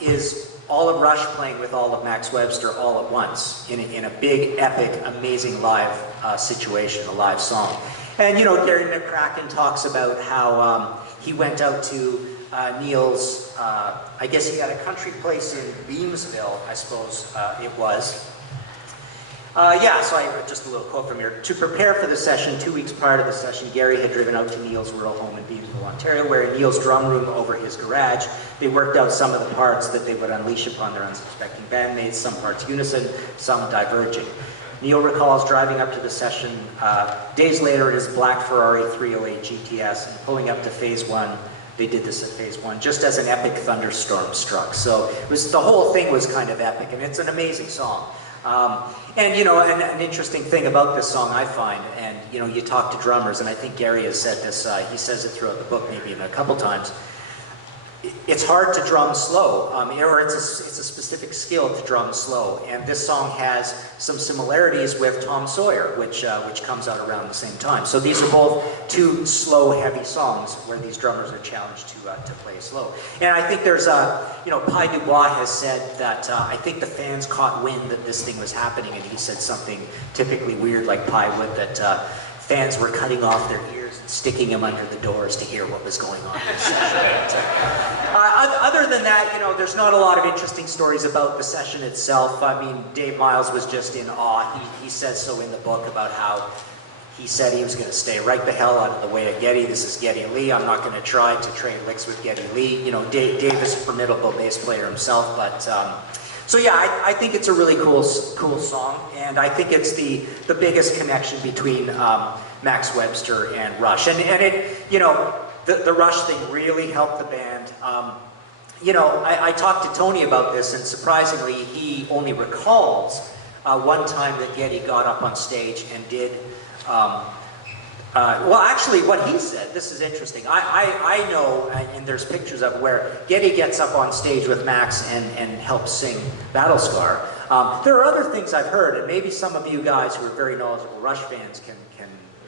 is all of Rush playing with all of Max Webster all at once in a big, epic, amazing live situation, a live song. And you know, Gary McCracken talks about how he went out to Neil's, I guess he had a country place in Beamsville, I suppose it was. Yeah, so just a little quote from here. To prepare for the session, 2 weeks prior to the session, Gary had driven out to Neil's rural home in Beamsville, Ontario, where in Neil's drum room over his garage, they worked out some of the parts that they would unleash upon their unsuspecting bandmates, some parts unison, some diverging. Neil recalls driving up to the session days later in his black Ferrari 308 GTS and pulling up to phase one. They did this at phase one, just as an epic thunderstorm struck. So it was, the whole thing was kind of epic, and it's an amazing song. And you know, an interesting thing about this song I find, and you know, you talk to drummers, and I think Gary has said this, he says it throughout the book maybe a couple times, it's hard to drum slow, or it's a specific skill to drum slow, and this song has some similarities with Tom Sawyer, which comes out around the same time. So these are both two slow, heavy songs where these drummers are challenged to play slow. And I think there's you know, Pi Dubois has said that I think the fans caught wind that this thing was happening, and he said something typically weird like Pi would, that fans were cutting off their ears and sticking them under the doors to hear what was going on in the session. Other than that, you know, there's not a lot of interesting stories about the session itself. I mean, Dave Miles was just in awe. He says so in the book about how he said he was going to stay right the hell out of the way of Geddy. This is Geddy Lee. I'm not going to try to trade licks with Geddy Lee. You know, Dave is a formidable bass player himself, but so yeah, I think it's a really cool song, and I think it's the biggest connection between Max Webster and Rush, and it, you know, the Rush thing really helped the band. You know, I talked to Tony about this, and surprisingly, he only recalls one time that Geddy got up on stage and did. Well, actually, what he said, this is interesting. I know, and there's pictures of where Geddy gets up on stage with Max and helps sing Battle Scar. There are other things I've heard, and maybe some of you guys who are very knowledgeable Rush fans can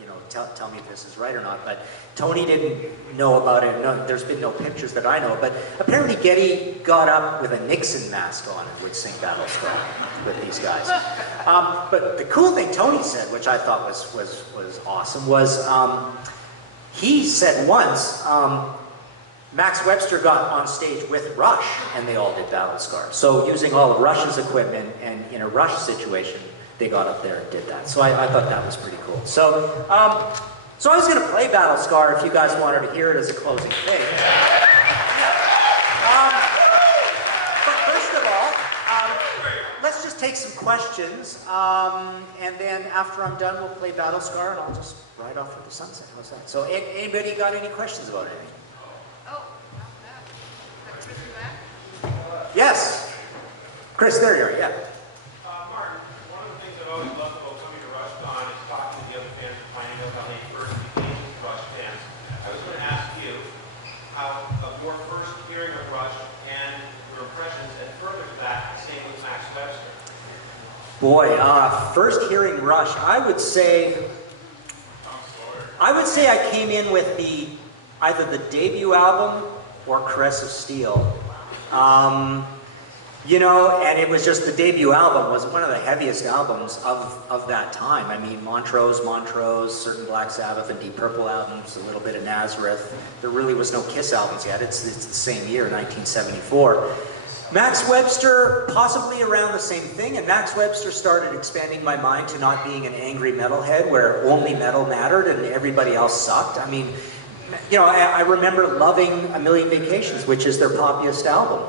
you know, tell me if this is right or not, but Tony didn't know about it. No, there's been no pictures that I know, but apparently Geddy got up with a Nixon mask on and would sing Battle Scar with these guys. But the cool thing Tony said, which I thought was awesome, was he said once Max Webster got on stage with Rush and they all did Battle Scar. So using all of Rush's equipment and in a Rush situation, they got up there and did that. So I thought that was pretty cool. So so I was going to play Battle Scar if you guys wanted to hear it as a closing thing. But first of all, let's just take some questions, and then after I'm done, we'll play Battle Scar, and I'll just ride off into the sunset. How's that? So anybody got any questions about anything? Oh, Chris, you back? Yes. Chris, there you are, yeah. Martin, one of the things I've always loved about coming to Rushcon is talking to the other fans and finding out how they first became Rush fans. I was going to ask you how of your first hearing of Rush and your impressions, and further to that, same with Max Webster. Boy, first hearing Rush, I would say I came in with either the debut album or Caress of Steel. You know, and it was just the debut album was one of the heaviest albums of that time. I mean, Montrose, certain Black Sabbath and Deep Purple albums, a little bit of Nazareth. There really was no Kiss albums yet. It's the same year, 1974. Max Webster, possibly around the same thing, and Max Webster started expanding my mind to not being an angry metalhead where only metal mattered and everybody else sucked. I mean, you know, I remember loving A Million Vacations, which is their poppiest album.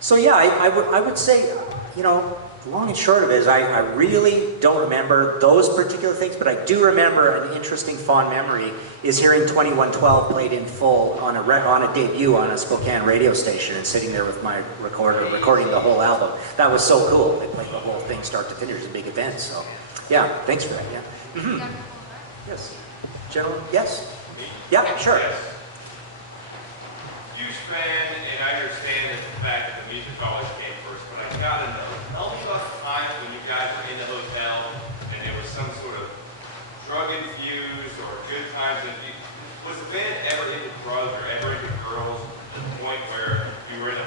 So yeah, I would say, you know, the long and short of it is I really don't remember those particular things, but I do remember an interesting fond memory is hearing 2112 played in full on a debut on a Spokane radio station and sitting there with my recorder recording the whole album. That was so cool. They played the whole thing start to finish. It was a big event. So yeah, thanks for that. Yeah. Mm-hmm. Yes. Gentlemen, yes? Yeah, sure. Yes. You spend, and I understand the fact that the music college came first, but I gotta know, tell me about the times when you guys were in the hotel and there was some sort of drug infused or good times. Was the band ever into drugs or ever into girls to the point where you were in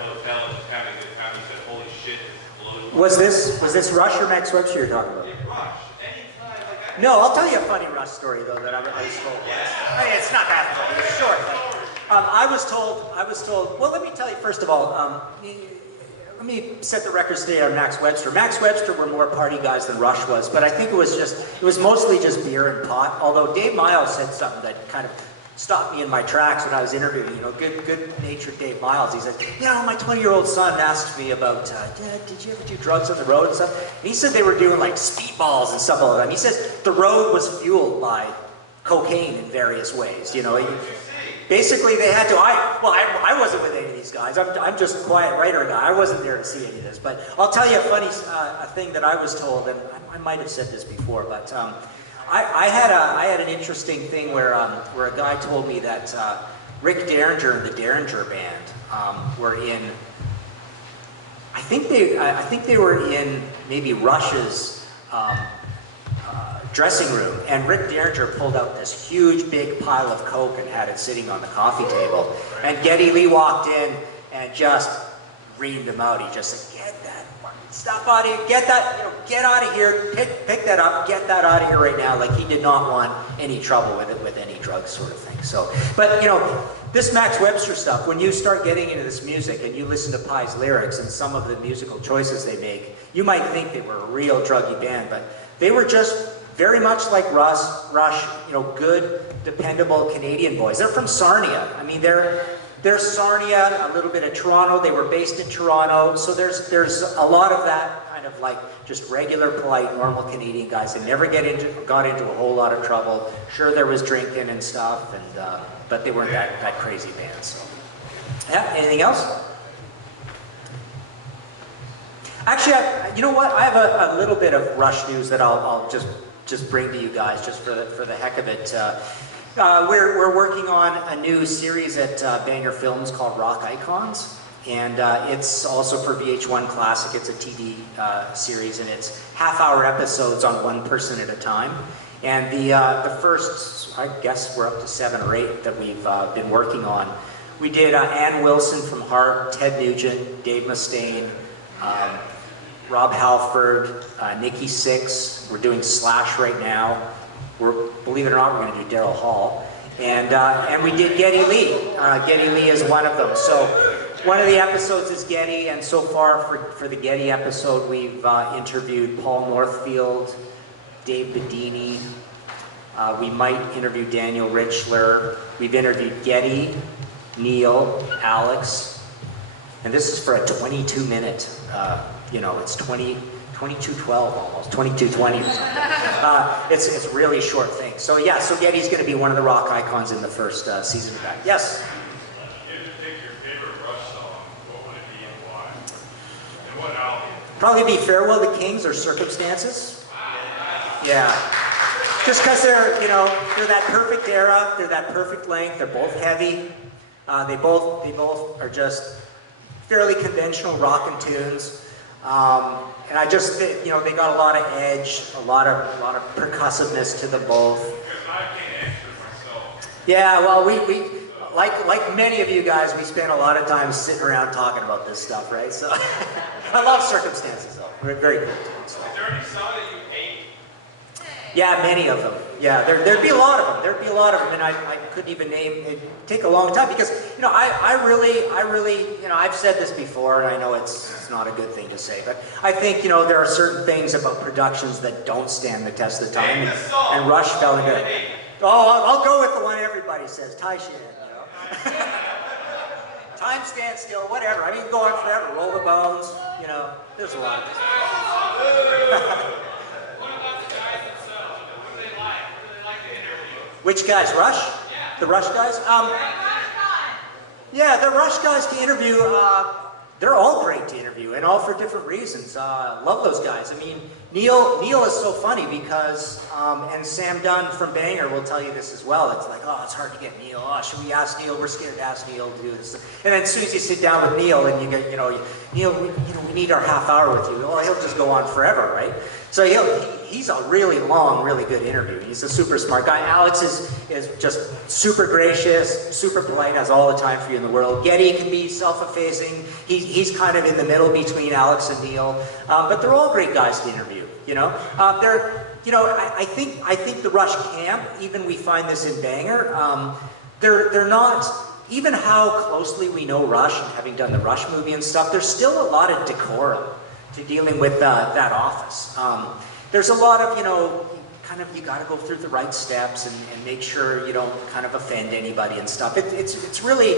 Was this Rush or Max Webster you're talking about? Rush. Anytime, like No, I'll tell you a funny Rush story though that I was told. I mean, it's not that funny. It's short. But, I was told. Well, let me tell you first of all. Let me set the record straight on Max Webster. Max Webster were more party guys than Rush was, but I think it was mostly just beer and pot. Although Dave Miles said something that kind of stopped me in my tracks when I was interviewing. You know, good-natured Dave Miles. He said, you know, my 20-year-old son asked me about, did you ever do drugs on the road and stuff? And he said they were doing like speedballs and stuff all the time. He says the road was fueled by cocaine in various ways. You know, basically they had to. I wasn't with any of these guys. I'm just a quiet writer guy. I wasn't there to see any of this. But I'll tell you a funny a thing that I was told, and I might have said this before, but. I had an interesting thing where a guy told me that Rick Derringer and the Derringer Band were in. I think they were in maybe Rush's dressing room, and Rick Derringer pulled out this huge big pile of coke and had it sitting on the coffee table. And Geddy Lee walked in and just reamed him out. He just said, "Get that stuff out of here, get that, you know, get out of here, pick that up, get that out of here right now." Like he did not want any trouble with it, with any drugs sort of thing. So, but you know, this Max Webster stuff, when you start getting into this music and you listen to Pie's lyrics and some of the musical choices they make, you might think they were a real druggy band, but they were just very much like Rush, you know, good, dependable Canadian boys. They're from Sarnia. I mean, they're Sarnia, a little bit of Toronto. They were based in Toronto, so there's a lot of that kind of like just regular, polite, normal Canadian guys. They never got into a whole lot of trouble. Sure, there was drinking and stuff, and but they weren't that crazy band. So, yeah. Anything else? Actually, you know what? I have a little bit of Rush news that I'll just bring to you guys just for the heck of it. We're working on a new series at Banger Films called Rock Icons, and it's also for VH1 Classic. It's a TV series, and it's half-hour episodes on one person at a time. And the first, I guess we're up to 7 or 8 that we've been working on. We did Ann Wilson from Heart, Ted Nugent, Dave Mustaine, Rob Halford, Nikki Sixx. We're doing Slash right now. Believe it or not, we're going to do Daryl Hall. And we did Geddy Lee. Geddy Lee is one of them. So one of the episodes is Geddy, and so far for the Geddy episode, we've interviewed Paul Northfield, Dave Bedini. We might interview Daniel Richler. We've interviewed Geddy, Neil, Alex. And this is for a 22-minute, you know, it's 22:12 almost, 22:20 or something. It's a really short thing. So yeah, so Geddy's going to be one of the rock icons in the first season of that. Yes? If you had to pick your favorite Rush song, what would it be and why? And what album? Probably be Farewell to Kings or Circumstances. Yeah. Just because they're, you know, they're that perfect era, they're that perfect length, they're both heavy. They both are just fairly conventional rockin' tunes. And I just, you know, they got a lot of edge, a lot of percussiveness to them both. Because I can't answer myself. Yeah, well, we like many of you guys, we spend a lot of time sitting around talking about this stuff, right? So I love Circumstances, though. They're very good tunes. So. Is there any song that you hate? Yeah, many of them. Yeah, there'd be a lot of them. There'd be a lot of them, and I couldn't even name. It'd take a long time because, you know, I really, you know, I've said this before, and I know it's not a good thing to say, but I think, you know, there are certain things about productions that don't stand the test of time, and Rush fell into it. Oh, I'll go with the one everybody says, Tie Shan, you know. Time Stands Still, whatever. I mean, go on forever. Roll the Bones, you know. There's a lot of things. Which guys? Rush? Yeah. The Rush guys? Yeah, the Rush guys to interview, they're all great to interview, and all for different reasons. Love those guys. I mean, Neil is so funny because, and Sam Dunn from Banger will tell you this as well. It's like, oh, it's hard to get Neil. Oh, should we ask Neil? We're scared to ask Neil to do this. And then as soon as you sit down with Neil and you get, you know, Neil, we need our half hour with you. Oh, he'll just go on forever, right? So he's a really long, really good interview. He's a super smart guy. Alex is just super gracious, super polite, has all the time for you in the world. Getty can be self-effacing. He's kind of in the middle between Alex and Neil. But they're all great guys to interview, you know? I think the Rush camp, even we find this in Bangor, they're not, even how closely we know Rush, and having done the Rush movie and stuff, there's still a lot of decorum to dealing with that office. There's a lot of, you got to go through the right steps and make sure you don't kind of offend anybody and stuff. It's really,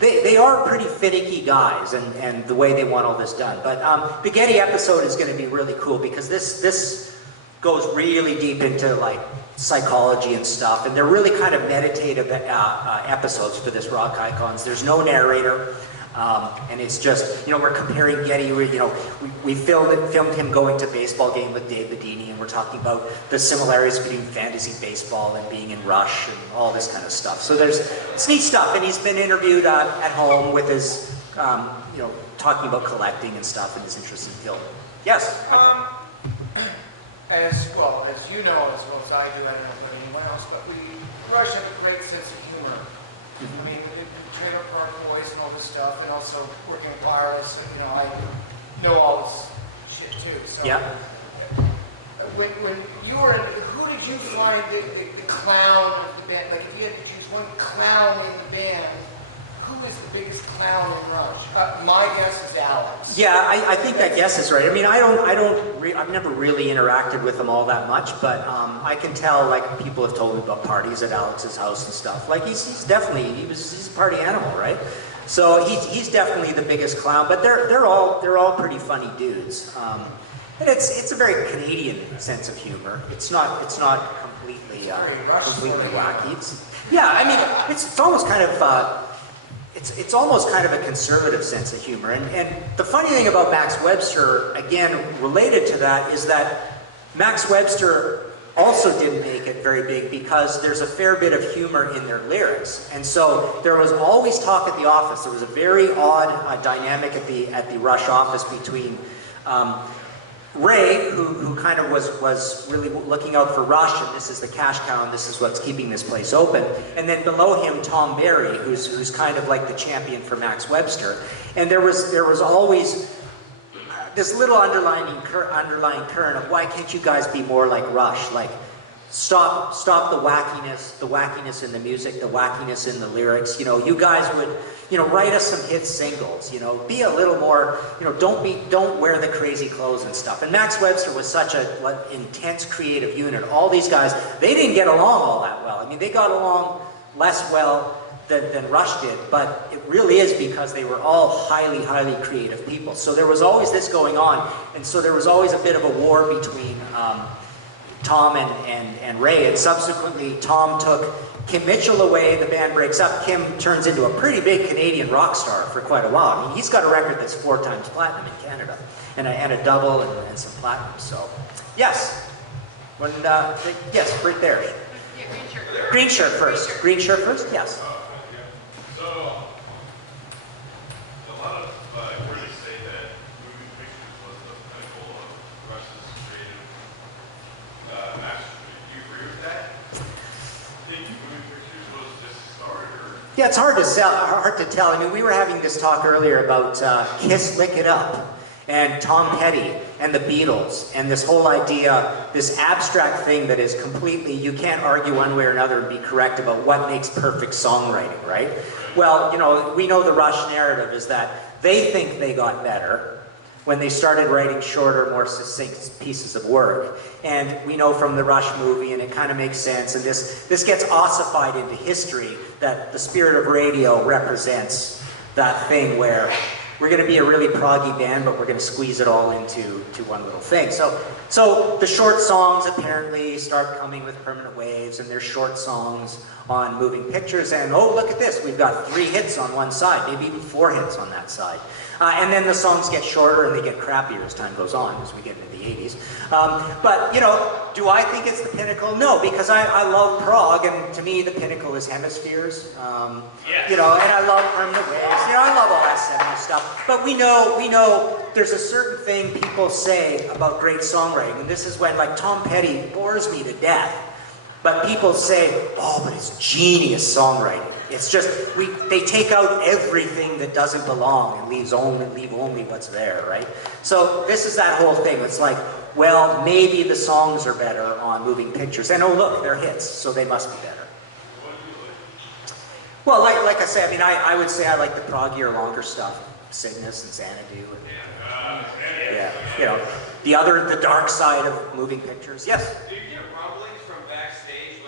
they are pretty finicky guys and the way they want all this done. But the Getty episode is going to be really cool because this goes really deep into like psychology and stuff, and they're really kind of meditative episodes for this Rock Icons. There's no narrator. And it's just, we're comparing Getty, we filmed him going to baseball game with Dave Bedini, and we're talking about the similarities between fantasy baseball and being in Rush and all this kind of stuff. So it's neat stuff, and he's been interviewed at home with his, talking about collecting and stuff and his interest in film. Yes? As you know, as well as I do, I don't know about anyone else, but Rush has a great sense of humor. I mean, Trailer Park Boys and all this stuff, and also working wireless, I know all this shit too. So Yeah. When you were who did you find the clown of the band? Like if you had to choose one clown in the band, who is the biggest clown in Rush? My guess is Alex. Yeah, I think that guess is right. I mean, I've never really interacted with him all that much, but I can tell, like, people have told me about parties at Alex's house and stuff. Like, he's definitely, he's a party animal, right? So he's definitely the biggest clown, but they're all pretty funny dudes. And it's a very Canadian sense of humor. It's not completely wacky. I mean, it's almost kind of it's almost kind of a conservative sense of humor. And the funny thing about Max Webster, again, related to that, is that Max Webster also didn't make it very big because there's a fair bit of humor in their lyrics. And so there was always talk at the office. There was a very odd dynamic at the Rush office between Ray, who kind of was really looking out for Rush, and this is the cash cow, and this is what's keeping this place open. And then below him, Tom Barry, who's kind of like the champion for Max Webster. And there was always this little underlying current of why can't you guys be more like Rush? Like stop the wackiness in the music, the wackiness in the lyrics. You guys would, write us some hit singles. Be a little more, don't wear the crazy clothes and stuff. And Max Webster was such an intense creative unit. All these guys, they didn't get along all that well. I mean, they got along less well than Rush did, but it really is because they were all highly, highly creative people. So there was always this going on, and so there was always a bit of a war between Tom and Ray, and subsequently Tom took Kim Mitchell away, the band breaks up, Kim turns into a pretty big Canadian rock star for quite a while. I mean, he's got a record that's 4 times platinum in Canada, and a double and some platinum, so. Yes? Yes, right there. Yeah, green shirt. Green shirt first. Green shirt first, yes. So, a lot of critics say that moving pictures was the pinnacle of Rush's creative mastery. Do you agree with that? Think moving pictures was just a start, or? Yeah, it's hard to tell. I mean, we were having this talk earlier about Kiss Lick It Up, and Tom Petty, and the Beatles, and this whole idea, this abstract thing that is completely, you can't argue one way or another and be correct about what makes perfect songwriting, right? Well, we know the Rush narrative is that they think they got better when they started writing shorter, more succinct pieces of work. And we know from the Rush movie, and it kind of makes sense, and this gets ossified into history, that the spirit of radio represents that thing where we're going to be a really proggy band, but we're going to squeeze it all into one little thing. So the short songs apparently start coming with Permanent Waves, and there's short songs on Moving Pictures, and oh, look at this, we've got 3 hits on one side, maybe even 4 hits on that side. And then the songs get shorter and they get crappier as time goes on, as we get into the 80s. But, do I think it's the pinnacle? No, because I love prog, and to me the pinnacle is Hemispheres. Yes. And I love Permanent Waves. I love all that 70s stuff. stuff. But we know there's a certain thing people say about great songwriting, and this is when, like, Tom Petty bores me to death. But people say, oh, but it's genius songwriting. It's just, they take out everything that doesn't belong and leave only what's there, right? So this is that whole thing. It's like, well, maybe the songs are better on Moving Pictures. And oh, look, they're hits, so they must be better. Well, like I said, I mean, I would say I like the proggier, longer stuff. Cygnus and Xanadu. Yeah, you know, the dark side of Moving Pictures. Yes? Do you get rumblings from backstage